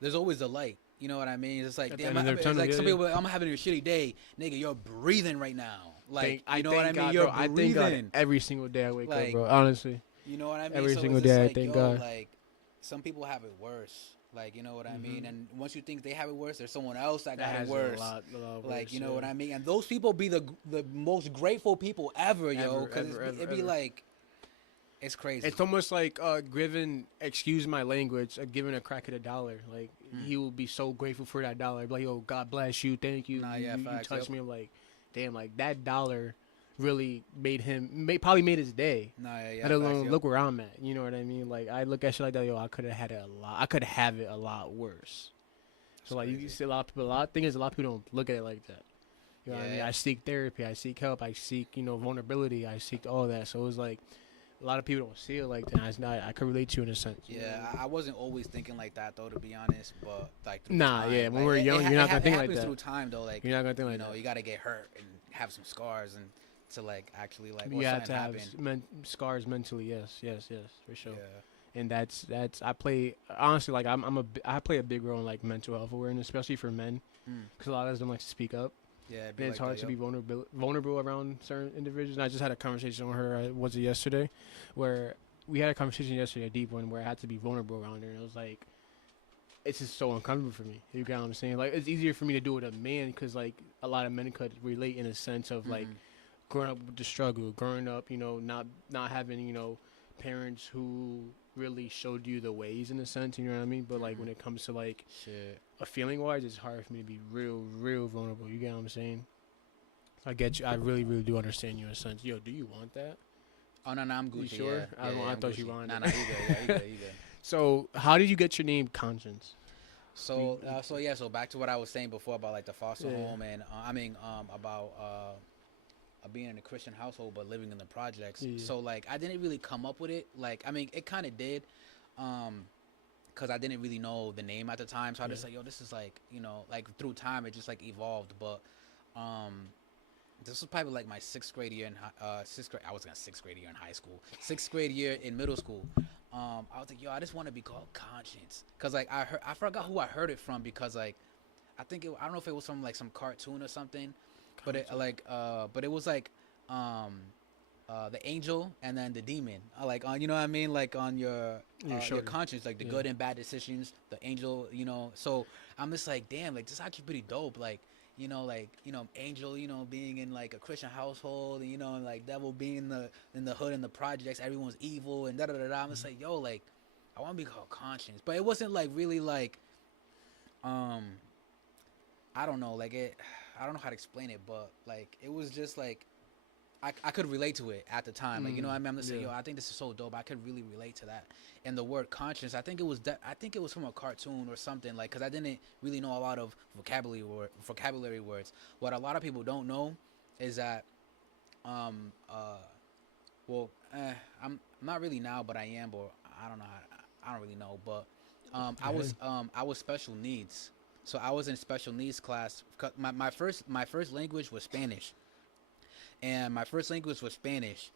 there's always the light. You know what I mean? It's like At the damn, end of their it's tunnel, like yeah, some yeah. people. I'm having a shitty day, nigga. You're breathing right now. Like I you know what I thank mean? God, You're bro. I thank God breathing. every single day I wake up, Like bro. Honestly, you know what I mean? every So single it's just day I like thank yo, God. like some people have it worse. Like you know what I mean? Mm-hmm. And once you think they have it worse, there's someone else that got it has worse. a lot Like worse, you know yeah. what I mean? And those people be the most grateful people ever, yo. Because it be Ever. like it's crazy. It's almost like giving, excuse my language, giving a crack at a dollar. Like Mm. he will be so grateful for that dollar. Like, yo, God bless you, thank you. Nah, You, yeah, you, you facts. touched Yep. me. I'm like, damn, like that dollar really probably made his day. Nah, yeah, yeah, Let facts. alone Yep. look where I'm at. You know what I mean? Like I look at shit like that, yo, I could have had it a lot. I could have it a lot worse. It's So like you crazy. see a lot of people. Thing is, a lot of people don't look at it like that. You know what I mean? Yeah. I seek therapy. I seek help. I seek vulnerability. I seek all that. So it was like a lot of people don't see it like that. I could relate to you in a sense. You know what I Yeah, mean? I wasn't always thinking like that though, to be honest. But like through Nah, time, yeah. When like, we're young, you're not gonna think it like happens that. through time though. Like You're not gonna think you like know, that. you gotta get hurt and have some scars and to like actually like You or have something to have happen. scars mentally. Yes, for sure. Yeah, And that's I play honestly like I play a big role in like mental health awareness, especially for men, mm. because a lot of us don't like to speak up. Yeah. It'd And be it's like hard that, to be vulnerable around certain individuals. And I just had a conversation with her. Was it yesterday, where we had a conversation yesterday, a deep one, where I had to be vulnerable around her, and it was like, it's just so uncomfortable for me. You get what I'm saying? Like it's easier for me to do with a man because like a lot of men could relate in a sense of like Mhm. growing up with the struggle, growing up, not having parents who really showed you the ways in a sense. You know what I mean? But like when it comes to like Shit. a feeling wise, it's hard for me to be real vulnerable. You get what I'm saying? I get you. I really do understand you in a sense. Yo, do you want that? Oh no, I'm You Gucci. sure? Yeah, I yeah, I'm thought you Gucci. wanted. Nah, you good. Yeah, you good. You good. So, how did you get your name Conscience? So so back to what I was saying before about like the foster home and about being in a Christian household but living in the projects. Yeah. So like I didn't really come up with it. Like I mean, it kind of did, because I didn't really know the name at the time. So I just like, yo, this is like, you know, like through time it just like evolved. But this was probably like my sixth grade year in sixth grade. I was gonna sixth grade year in high school. Sixth grade year in middle school. I was like, yo, I just want to be called Conscience, cause like I forgot who I heard it from, because like I don't know if it was from like some cartoon or something, but it was like the angel and then the demon, like on, you know what I mean, like on your conscience, like the good and bad decisions, the angel, you know. So I'm just like, damn, like this is actually pretty dope, like. You know, like, you know, angel, you know, being in like a Christian household, and, you know, and like devil being in the hood and the projects, everyone's evil and da da da da. I'm just like, yo, like, I want to be called Conscience, but it wasn't like really like, I don't know, like I don't know how to explain it, but like it was just like I could relate to it at the time, like, you know what I mean. I'm just saying, yo, I think this is so dope. I could really relate to that. And the word conscience, I think it was from a cartoon or something, like, because I didn't really know a lot of vocabulary words. What a lot of people don't know is that I'm not really now, but I am, or I don't know I don't really know, but I was special needs. So I was in special needs class. My first language was Spanish. And my first language was Spanish,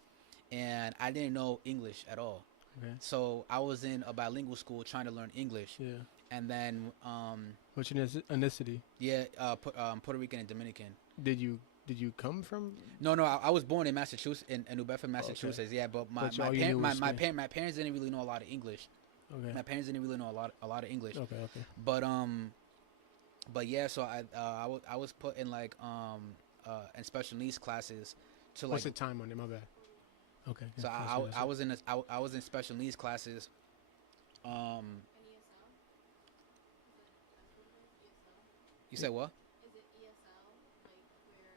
and I didn't know English at all. Okay. So I was in a bilingual school trying to learn English. Yeah. And then what's your ethnicity? Yeah, Puerto Rican and Dominican. Did you come from? No, I was born in Massachusetts, in New Bedford, Massachusetts. Okay. Yeah, but my parents didn't really know a lot of English. Okay. My parents didn't really know a lot of English. Okay. But yeah, so I was put in like and special needs classes to like. What's the time on it? My bad. Okay. So I was in special needs classes. You said what? Is it ESL, like where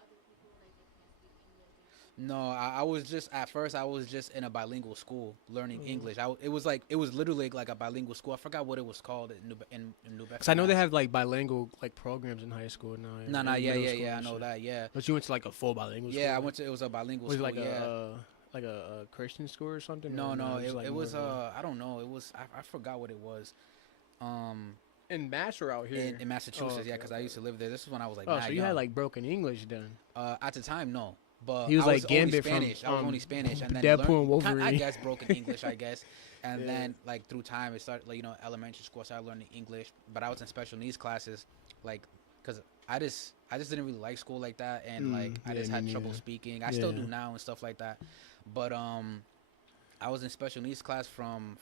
other people like they can't speak English? No, I was just at first I was just in a bilingual school learning English. It was literally like a bilingual school. I forgot what it was called in New Bedford. Because I know they have like bilingual like programs in high school now. Yeah, I know that. Yeah. But you went to like a full bilingual school? Yeah, it was a bilingual school. Was it like a Christian school or something? No, it was I don't know. It was I forgot what it was. In Mass or out here? In Massachusetts, yeah, because I used to live there. This is when I was like, so you had like broken English then? At the time, no. But he was like Gambit Spanish. I was only Spanish, and then Deadpool and Wolverine. I guess broken English, I guess. And then like through time, it started like, you know, elementary school. I started learning English, but I was in special needs classes, like, because I just didn't really like school like that, and like I just had trouble speaking. I still do now and stuff like that, but I was in special needs class from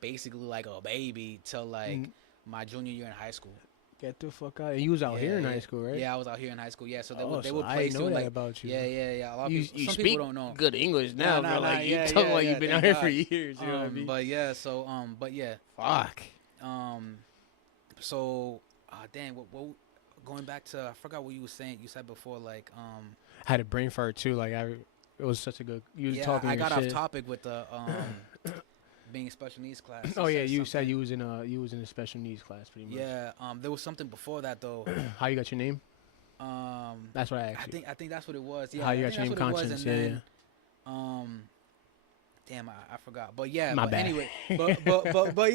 basically like a baby till like my junior year in high school. Get the fuck out! You was out here in high school, right? Yeah, I was out here in high school. Yeah, so they would place you. I know like, about you. Yeah. A lot of people, some speak people don't know good English now, bro. Like you talk like you've been out here for years. You know what I mean? But yeah, so but yeah. Fuck. So damn. What? Going back to, I forgot what you were saying. You said before, like I had a brain fart too. Like it was such a good. You were talking. I got off shit. topic with the being in special needs class. Oh yeah, you said you was in a special needs class pretty much. Yeah, there was something before that though. How you got your name? That's what I asked. I think that's what it was. Yeah. How you got your name? Conscience. Yeah. Damn, I forgot. But yeah. My bad. Anyway, but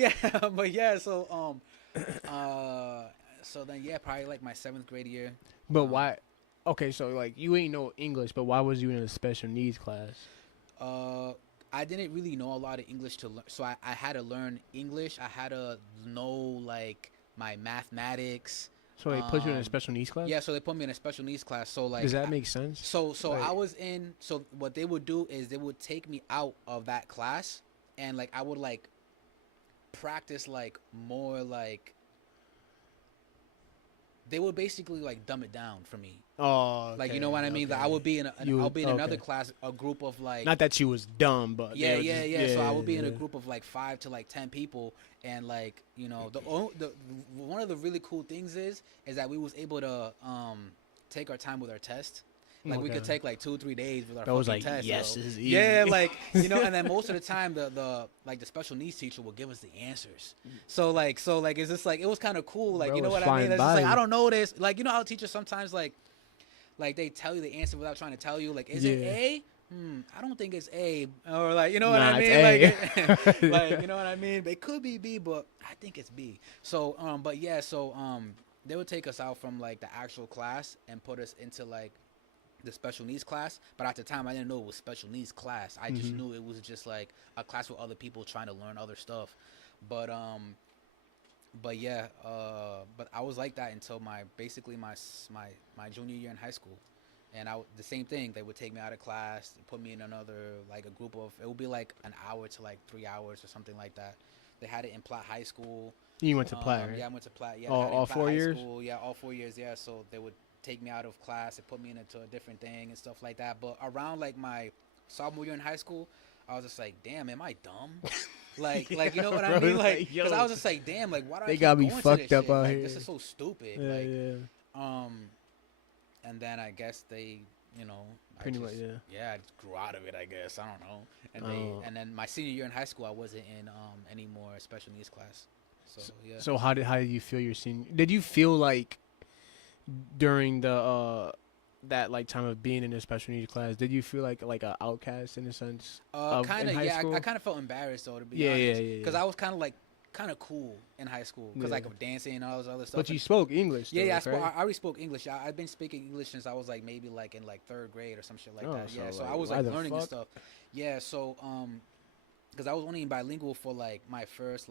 yeah. So so then yeah, probably like my 7th grade year. But why? Okay, so like you ain't know English, but why was you in a special needs class? I didn't really know a lot of English to learn, so I had to learn English. I had to know like my mathematics. So they put you in a special needs class? Yeah, so they put me in a special needs class. So like, does that make sense? So like, I was in. So what they would do is they would take me out of that class, and like I would like practice like more like they would basically like dumb it down for me. Oh, okay, Like, you know what I mean? Like, I would be in I'll be in another class, a group of like, not that you was dumb, but yeah, yeah, yeah. So I would be in a group of like 5 to like 10 people, and like, you know, the one of the really cool things is that we was able to take our time with our test. Like, we could take like 2-3 days with our fucking like, test. yes, so. this is easy. Yeah, like, you know, and then most of the time the like the special needs teacher will give us the answers. So like it's just like, it was kind of cool. Like, Bro, you know was what I mean? flying It's just like, by. I don't know this. Like, you know how teachers sometimes like they tell you the answer without trying to tell you. Like, is it A? I don't think it's A. Or like, you know what I mean? It's A. Like, you know what I mean? It could be B, but I think it's B. So but yeah, so they would take us out from like the actual class and put us into like the special needs class. But at the time, I didn't know it was special needs class. I just knew it was just like a class with other people trying to learn other stuff. But yeah, but I was like that until basically my junior year in high school, and the same thing. They would take me out of class, put me in another, like, a group of, it would be like an hour to like 3 hours or something like that. They had it in Platt High School. You went to Platt, right? Yeah, I went to Platt. Yeah, all 4 years. School. Yeah, all 4 years. Yeah, so they would take me out of class and put me into a different thing and stuff like that. But around like my sophomore year in high school, I was just like, damn, am I dumb? Like, you know what I mean? Like, because I was just like, damn, like, why do I keep got me going fucked to this up shit? out Like, here. this is so stupid. Yeah, like, yeah. And then I guess they, you know, Pretty much, yeah. Yeah, I just grew out of it, I guess. I don't know. And then my senior year in high school, I wasn't in any more special needs class. So yeah. So how did you feel your senior? Did you feel like during the that like time of being in a special needs class, did you feel like an outcast in a sense? Kind of, yeah. I kind of felt embarrassed though, to be honest. Yeah. Because I was kind of cool in high school because like of dancing and all this other stuff. But you spoke English. Though, yeah, right? I already spoke English. I've been speaking English since I was like maybe like in like 3rd grade or some shit like that. Yeah, so I was like learning and stuff. Yeah, so because I was only bilingual for like my first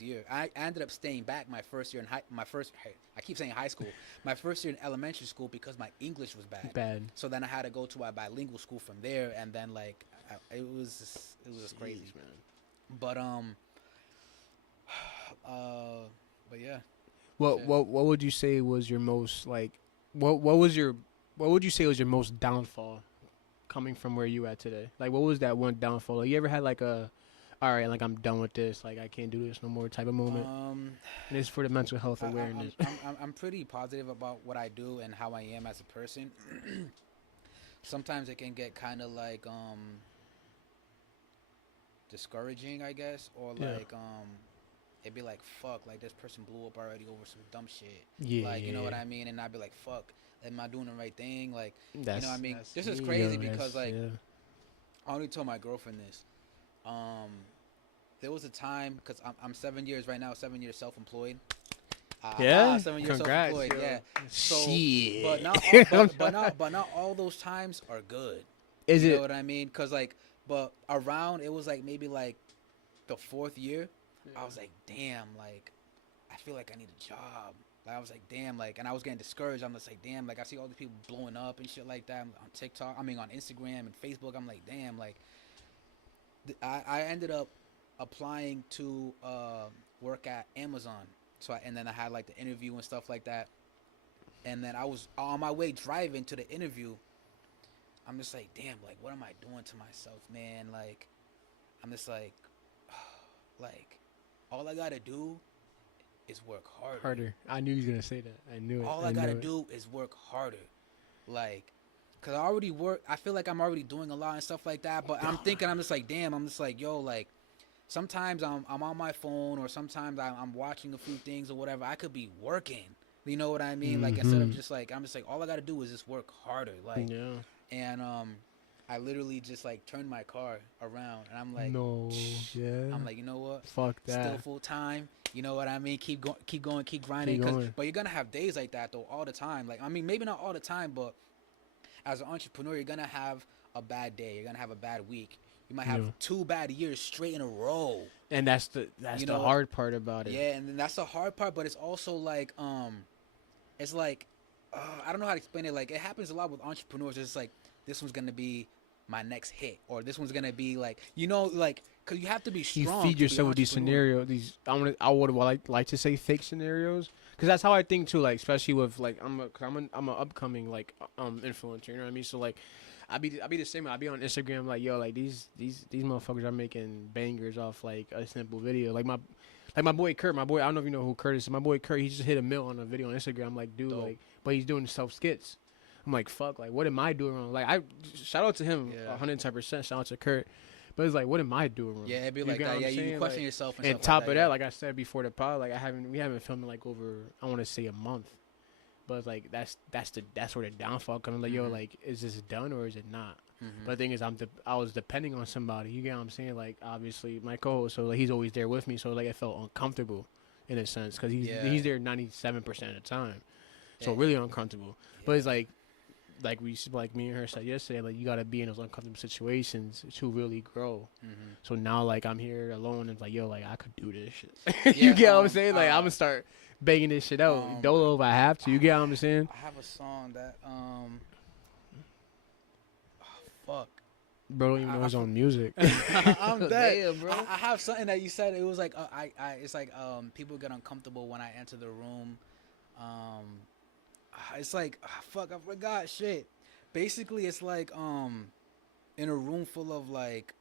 year. I ended up staying back my first year in I keep saying high school. My first year in elementary school because my English was bad. So then I had to go to a bilingual school from there, and then like it was just crazy, man. But but yeah. What would you say was your most like what would you say was your most downfall coming from where you at today? Like, what was that one downfall? Like, you ever had like a, all right, like, I'm done with this, like I can't do this no more type of moment? And it's for the mental health awareness. I'm pretty positive about what I do and how I am as a person. Sometimes it can get kind of like discouraging, I guess, or like it'd be like, fuck, like this person blew up already over some dumb shit. Yeah, like, you know what I mean? And I'd be like, fuck, am I doing the right thing? Like, you know what I mean? This is crazy because like I only told my girlfriend this. There was a time, because I'm 7 years right now, 7 years self-employed. 7 years Congrats, self-employed. Yeah. So, shit. but not all those times are good. You know what I mean? Because like, but around, it was like maybe like the 4th year. I was like, damn, like I feel like I need a job. Like, I was like, damn, like, and I was getting discouraged. I'm just like, damn, like I see all these people blowing up and shit like that on TikTok. I mean, on Instagram and Facebook. I'm like, damn, like I ended up applying to work at Amazon. So and then I had like the interview and stuff like that. And then I was on my way driving to the interview. I'm just like, damn, like what am I doing to myself, man? Like I'm just like all I gotta do is work harder. I knew he was gonna say that. I knew it. All I gotta do is work harder. Like, cause I already work. I feel like I'm already doing a lot and stuff like that. But I'm thinking, I'm just like, damn. I'm just like, yo, like, sometimes I'm on my phone, or sometimes I'm watching a few things or whatever. I could be working. You know what I mean? Like, instead of just like, I'm just like, all I gotta do is just work harder. Like, and I literally just like turned my car around, and I'm like, I'm like, you know what? Fuck that. Still full time. You know what I mean? Keep going, keep grinding. But you're gonna have days like that though, all the time. Like, I mean, maybe not all the time, but as an entrepreneur, you're gonna have a bad day. You're gonna have a bad week. You might have 2 bad years straight in a row. And that's the hard part about it. Yeah, and then that's the hard part. But it's also like, it's like, I don't know how to explain it. Like, it happens a lot with entrepreneurs. It's like, this one's gonna be my next hit, or this one's gonna be like, you know, like, Cause you have to be you strong. feed to yourself be with these entrepreneur. scenarios. These I would like to say fake scenarios, because that's how I think too. Like especially with like I'm a upcoming like influencer. You know what I mean? So like I be the same. I be on Instagram like yo like these motherfuckers are making bangers off like a simple video. Like my boy Kurt, I don't know if you know who Kurt is. My boy Kurt, he just hit a mil on a video on Instagram. I'm like, dude, Dope. like, but he's doing self skits. I'm like, fuck, like, what am I doing wrong? Like, I shout out to him, Yeah. 110%. Shout out to Kurt, but it's like, what am I doing wrong? Yeah, it'd be You like get what that. I'm Yeah, you saying? question Like, yourself and and stuff top like of that. that, Yeah. like I said before the pod, like we haven't filmed in like over, I want to say a month, but it's like that's where the downfall comes. Like, yo, like, is this done or is it not? But the thing is, I was depending on somebody. You get what I'm saying? Like, obviously, my co-host, so like he's always there with me. So like, it felt uncomfortable in a sense because he's there 97% of the time. So really uncomfortable. But it's like me and her said yesterday, like you gotta be in those uncomfortable situations to really grow. So now like I'm here alone and it's like yo, like I could do this shit. You get what I'm saying? Like I'm gonna start banging this shit out. Dolo if I have to. You get what I'm saying? I have a song that fuck. Bro don't even know his own music. I'm dead, Damn, bro. I have something that you said. It was like it's like people get uncomfortable when I enter the room. It's like fuck, I forgot shit. Basically, it's like in a room full of like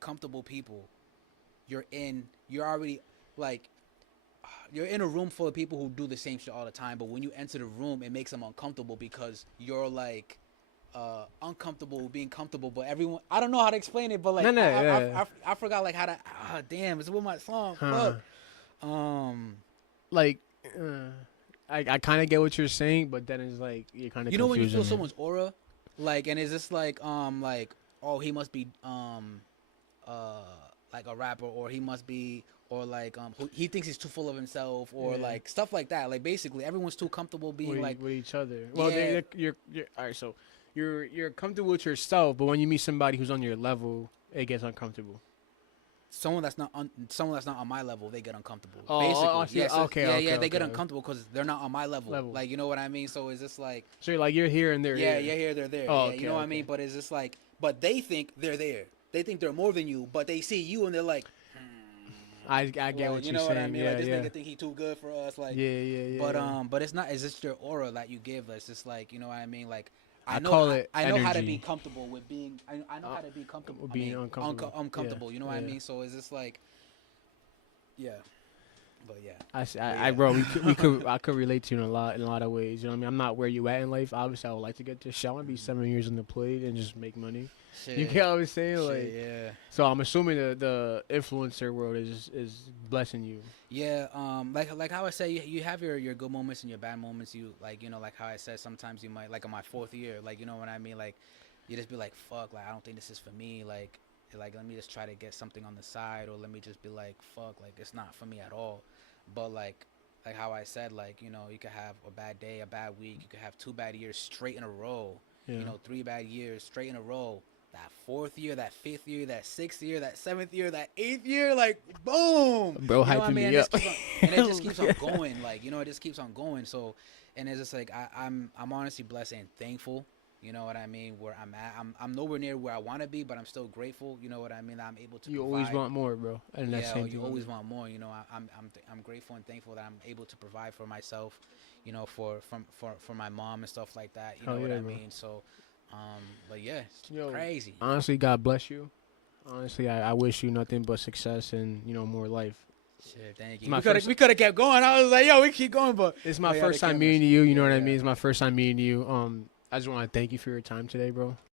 comfortable people. You're already like you're in a room full of people who do the same shit all the time. But when you enter the room, it makes them uncomfortable because you're like uncomfortable being comfortable. But everyone, I don't know how to explain it. But like I forgot like how to. Damn, it's with my song. Fuck. Like. I kind of get what you're saying, but then it's like you're kind of you know when you feel me. someone's aura, like, and is this like oh he must be like a rapper, or he must be, or like he thinks he's too full of himself, or like stuff like that. Like basically everyone's too comfortable being with each other. Well, yeah. you're all right. So you're comfortable with yourself, but when you meet somebody who's on your level, it gets uncomfortable. Someone that's not on my level, they get uncomfortable. Oh, basically, yeah. Okay, they get uncomfortable because they're not on my level. Like, you know what I mean? So is this like? So you're like you're here and they're here. Yeah, they're there. Oh, yeah, you know what I mean? But is this like? But they think they're there. They think they're more than you, but they see you and they're like. I get what you're saying. You know what I mean? Yeah, like this nigga think he too good for us. Like yeah. But it's not. It's just your aura that you give us. It's like, you know what I mean? Like. I know how to be comfortable with being. I know how to be comfortable being uncomfortable. Uncomfortable. You know what I mean? So is this like? Yeah, but yeah. I could relate to you in a lot of ways. You know what I mean? I'm not where you at in life. Obviously, I would like to get this shit. I want to be 7 years on the plate and just make money. Shit. You get what I'm saying? Like, yeah. So I'm assuming the influencer world is blessing you. Yeah. Like how I say, you have your good moments and your bad moments. You like, you know, like how I said, sometimes you might, like in my 4th year, like, you know what I mean? Like, you just be like, fuck, like I don't think this is for me. Like let me just try to get something on the side, or let me just be like, fuck, like it's not for me at all. But like how I said, like, you know, you could have a bad day, a bad week. You could have 2 bad years straight in a row. Yeah. You know, 3 bad years straight in a row. That 4th year, that 5th year, that 6th year, that 7th year, that 8th year, like boom, bro, hyping me up. And it just keeps on going, like, you know, it just keeps on going. So, and it's just like I'm honestly blessed and thankful. You know what I mean? Where I'm at, I'm nowhere near where I want to be, but I'm still grateful. You know what I mean? That I'm able to. You provide. Always want more, bro. And that's you always want more. You know, I'm grateful and thankful that I'm able to provide for myself. You know, for my mom and stuff like that. You know what I mean? So, but yeah, it's crazy. Honestly, God bless you. Honestly, I wish you nothing but success and more life. Shit, thank you. We could have kept going. I was like, yo, we keep going, but it's my first time meeting you. You know what I mean? It's my first time meeting you. I just want to thank you for your time today, bro.